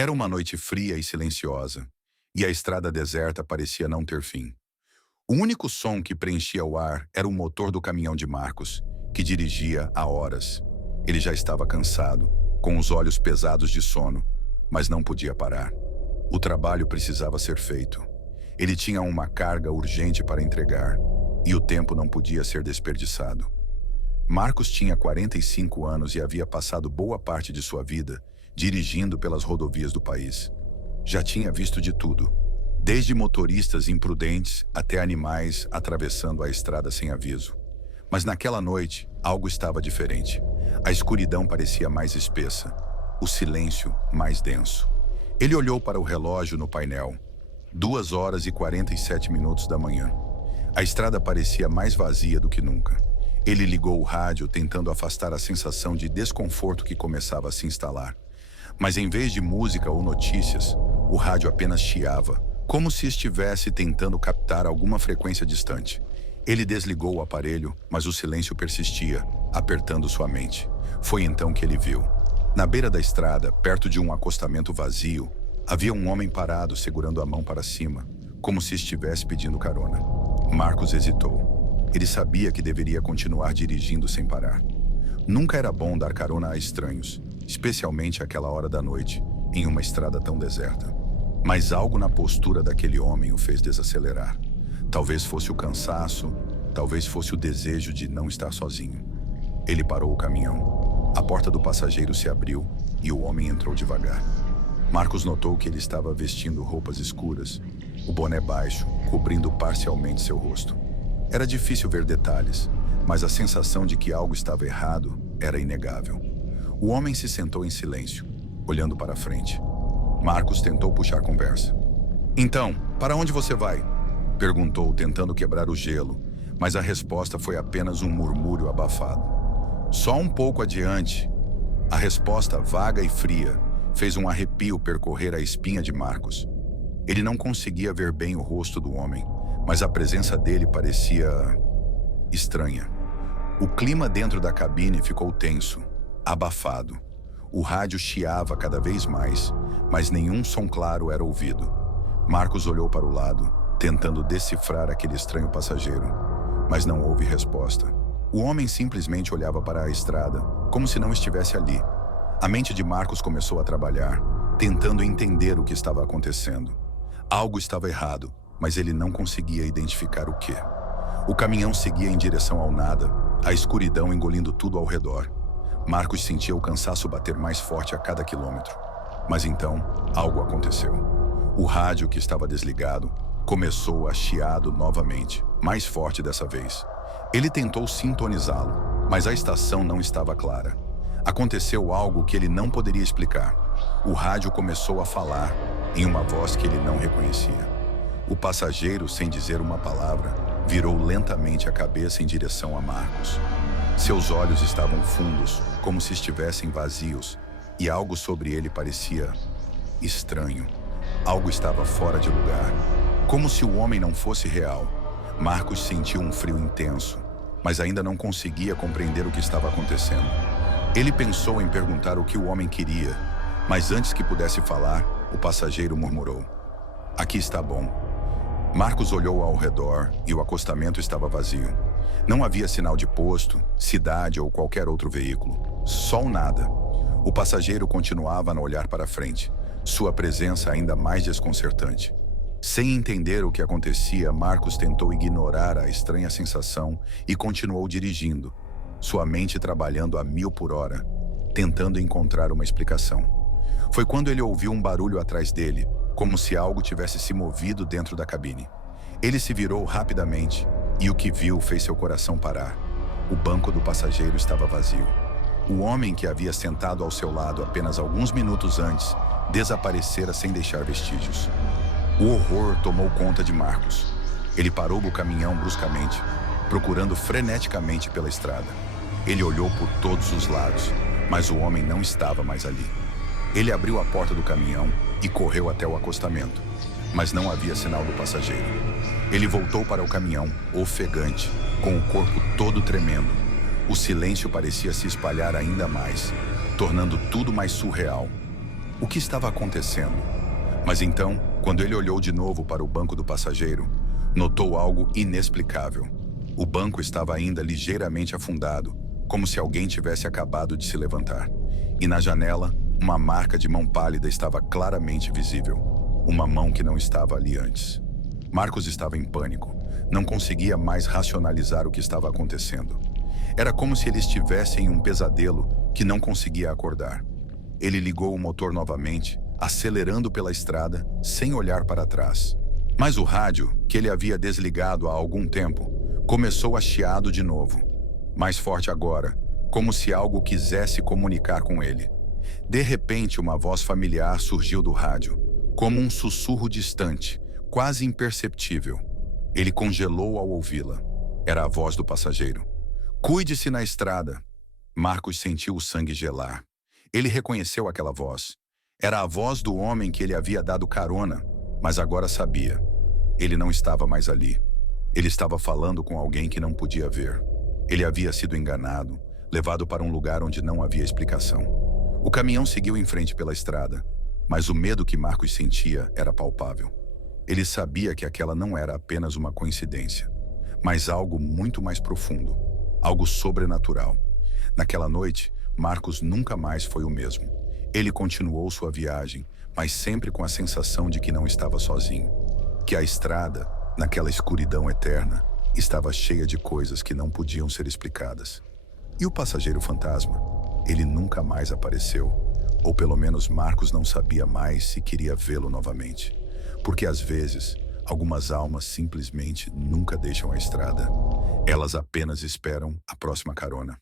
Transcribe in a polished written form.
Era uma noite fria e silenciosa, e a estrada deserta parecia não ter fim. O único som que preenchia o ar era o motor do caminhão de Marcos, que dirigia há horas. Ele já estava cansado, com os olhos pesados de sono, mas não podia parar. O trabalho precisava ser feito. Ele tinha uma carga urgente para entregar, e o tempo não podia ser desperdiçado. Marcos tinha 45 anos e havia passado boa parte de sua vida dirigindo pelas rodovias do país. Já tinha visto de tudo, desde motoristas imprudentes até animais atravessando a estrada sem aviso. Mas naquela noite, algo estava diferente. A escuridão parecia mais espessa, o silêncio mais denso. Ele olhou para o relógio no painel. 2h47 da manhã. A estrada parecia mais vazia do que nunca. Ele ligou o rádio tentando afastar a sensação de desconforto que começava a se instalar. Mas em vez de música ou notícias, o rádio apenas chiava, como se estivesse tentando captar alguma frequência distante. Ele desligou o aparelho, mas o silêncio persistia, apertando sua mente. Foi então que ele viu. Na beira da estrada, perto de um acostamento vazio, havia um homem parado segurando a mão para cima, como se estivesse pedindo carona. Marcos hesitou. Ele sabia que deveria continuar dirigindo sem parar. Nunca era bom dar carona a estranhos, especialmente àquela hora da noite, em uma estrada tão deserta. Mas algo na postura daquele homem o fez desacelerar. Talvez fosse o cansaço, talvez fosse o desejo de não estar sozinho. Ele parou o caminhão. A porta do passageiro se abriu e o homem entrou devagar. Marcos notou que ele estava vestindo roupas escuras, o boné baixo, cobrindo parcialmente seu rosto. Era difícil ver detalhes, mas a sensação de que algo estava errado era inegável. O homem se sentou em silêncio, olhando para a frente. Marcos tentou puxar conversa. "Então, para onde você vai?" perguntou, tentando quebrar o gelo, mas a resposta foi apenas um murmúrio abafado. "Só um pouco adiante." A resposta, vaga e fria, fez um arrepio percorrer a espinha de Marcos. Ele não conseguia ver bem o rosto do homem, mas a presença dele parecia estranha. O clima dentro da cabine ficou tenso, abafado. O rádio chiava cada vez mais, mas nenhum som claro era ouvido. Marcos olhou para o lado, tentando decifrar aquele estranho passageiro, mas não houve resposta. O homem simplesmente olhava para a estrada, como se não estivesse ali. A mente de Marcos começou a trabalhar, tentando entender o que estava acontecendo. Algo estava errado, mas ele não conseguia identificar o quê. O caminhão seguia em direção ao nada, a escuridão engolindo tudo ao redor. Marcos sentia o cansaço bater mais forte a cada quilômetro. Mas então, algo aconteceu. O rádio, que estava desligado, começou a chiado novamente, mais forte dessa vez. Ele tentou sintonizá-lo, mas a estação não estava clara. Aconteceu algo que ele não poderia explicar. O rádio começou a falar, em uma voz que ele não reconhecia. O passageiro, sem dizer uma palavra, virou lentamente a cabeça em direção a Marcos. Seus olhos estavam fundos, como se estivessem vazios, e algo sobre ele parecia estranho. Algo estava fora de lugar, como se o homem não fosse real. Marcos sentiu um frio intenso, mas ainda não conseguia compreender o que estava acontecendo. Ele pensou em perguntar o que o homem queria, mas antes que pudesse falar, o passageiro murmurou: "Aqui está bom." Marcos olhou ao redor e o acostamento estava vazio. Não havia sinal de posto, cidade ou qualquer outro veículo. Só o nada. O passageiro continuava a olhar para frente, sua presença ainda mais desconcertante. Sem entender o que acontecia, Marcos tentou ignorar a estranha sensação e continuou dirigindo, sua mente trabalhando a 1000 por hora, tentando encontrar uma explicação. Foi quando ele ouviu um barulho atrás dele, como se algo tivesse se movido dentro da cabine. Ele se virou rapidamente e o que viu fez seu coração parar. O banco do passageiro estava vazio. O homem que havia sentado ao seu lado apenas alguns minutos antes desaparecera sem deixar vestígios. O horror tomou conta de Marcos. Ele parou o caminhão bruscamente, procurando freneticamente pela estrada. Ele olhou por todos os lados, mas o homem não estava mais ali. Ele abriu a porta do caminhão e correu até o acostamento, mas não havia sinal do passageiro. Ele voltou para o caminhão, ofegante, com o corpo todo tremendo. O silêncio parecia se espalhar ainda mais, tornando tudo mais surreal. O que estava acontecendo? Mas então, quando ele olhou de novo para o banco do passageiro, notou algo inexplicável. O banco estava ainda ligeiramente afundado, como se alguém tivesse acabado de se levantar. E na janela, uma marca de mão pálida estava claramente visível. Uma mão que não estava ali antes. Marcos estava em pânico. Não conseguia mais racionalizar o que estava acontecendo. Era como se ele estivesse em um pesadelo que não conseguia acordar. Ele ligou o motor novamente, acelerando pela estrada, sem olhar para trás. Mas o rádio, que ele havia desligado há algum tempo, começou a chiado de novo. Mais forte agora, como se algo quisesse comunicar com ele. De repente, uma voz familiar surgiu do rádio, como um sussurro distante, quase imperceptível. Ele congelou ao ouvi-la. Era a voz do passageiro. "Cuide-se na estrada." Marcos sentiu o sangue gelar. Ele reconheceu aquela voz. Era a voz do homem que ele havia dado carona, mas agora sabia. Ele não estava mais ali. Ele estava falando com alguém que não podia ver. Ele havia sido enganado, levado para um lugar onde não havia explicação. O caminhão seguiu em frente pela estrada, mas o medo que Marcos sentia era palpável. Ele sabia que aquela não era apenas uma coincidência, mas algo muito mais profundo, algo sobrenatural. Naquela noite, Marcos nunca mais foi o mesmo. Ele continuou sua viagem, mas sempre com a sensação de que não estava sozinho. Que a estrada, naquela escuridão eterna, estava cheia de coisas que não podiam ser explicadas. E o passageiro fantasma? Ele nunca mais apareceu, ou pelo menos Marcos não sabia mais se queria vê-lo novamente. Porque às vezes, algumas almas simplesmente nunca deixam a estrada. Elas apenas esperam a próxima carona.